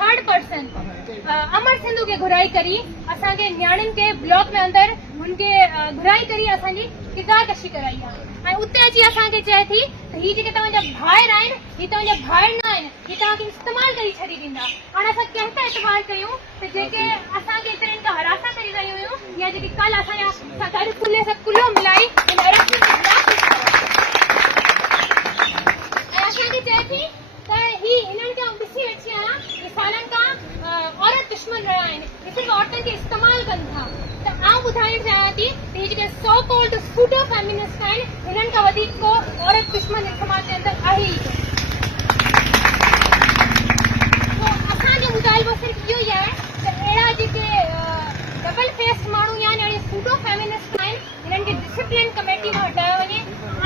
Third person अमर सिंधु के घुराई करी असांजे न्याणियुनि के ब्लॉक में अंदर उनके घुराई करी असांजी किरदारकशी कराई आहे ऐं उते अची असांखे चए थी त ही जेके तव्हांजा भाइर आहिनि ही तव्हांजा भाइर न आहिनि ही तव्हांखे इस्तेमाल करी छॾी ॾींदा। हाणे असां कंहिंसां इस्तेमाल कयूं त जेके असांखे इतरनि खां हरासा करी रहियूं हुयूं या जेके कल्ह असांजा सां गॾु कुल्हे सां कुल्हो मिलाई हिन अरेस्ट जे खिलाफ़ ऐं असांखे चए थी त ही हिननि खे ॾिसी वेठी आहियां कि सालनि खां औरत दुश्मन रहिया आहिनि ही सिर्फ़ु औरतुनि खे इस्तेमाल कनि था त आउं ॿुधाइण चाहियां थी त ही जेके सो कॉल्ड सूडो फेमिनिस्ट आहिनि हिननि खां वधीक को औरत दुश्मन समाज जे अंदरि आहे ई तो असांजो मुतालबो सिर्फ़ु इहो ई आहे त अहिड़ा जेके डबल फेस माण्हू या अहिड़े सूडो फेमिनिस्ट आहिनि हिननि खे डिसिप्लिन कमेटी में हटायो वञे।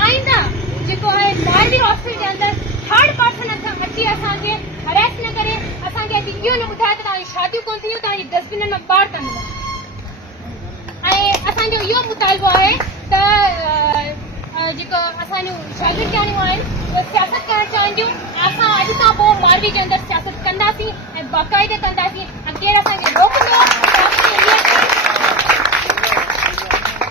आईंदा जेको आहे मारवी हॉस्टल जे अंदरि थर्ड पर्सन अची असांखे हरेस न करे असांखे अची इहो न ॿुधाए त तव्हांजी शादियूं कोन थींदियूं तव्हांजी डस्टबिन में ॿार कान ऐं असांजो इहो मुतालबो आहे त जेको असांजूं शागिर्दियाणियूं आहिनि उहे सियासत करणु चाहिंदियूं असां अॼु खां पोइ मारवी जे अंदरि सियासत कंदासीं ऐं बाक़ाइदे कंदासीं ऐं केरु असांखे रोकंदो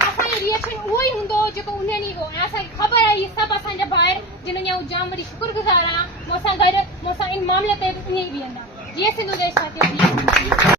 असांजो रिएक्शन उहो ई हूंदो जेको उन ॾींहुं हो ऐं असांखे ख़बर आहे इहे सभु असांजा ॿाहिरि जिन्हनि जा जाम वॾी शुक्रगुज़ार आहियां मूंसां गॾु मूंसां इन मामले ते ईअं ई बीहंदा। जीअं सिंधु देश साथियों।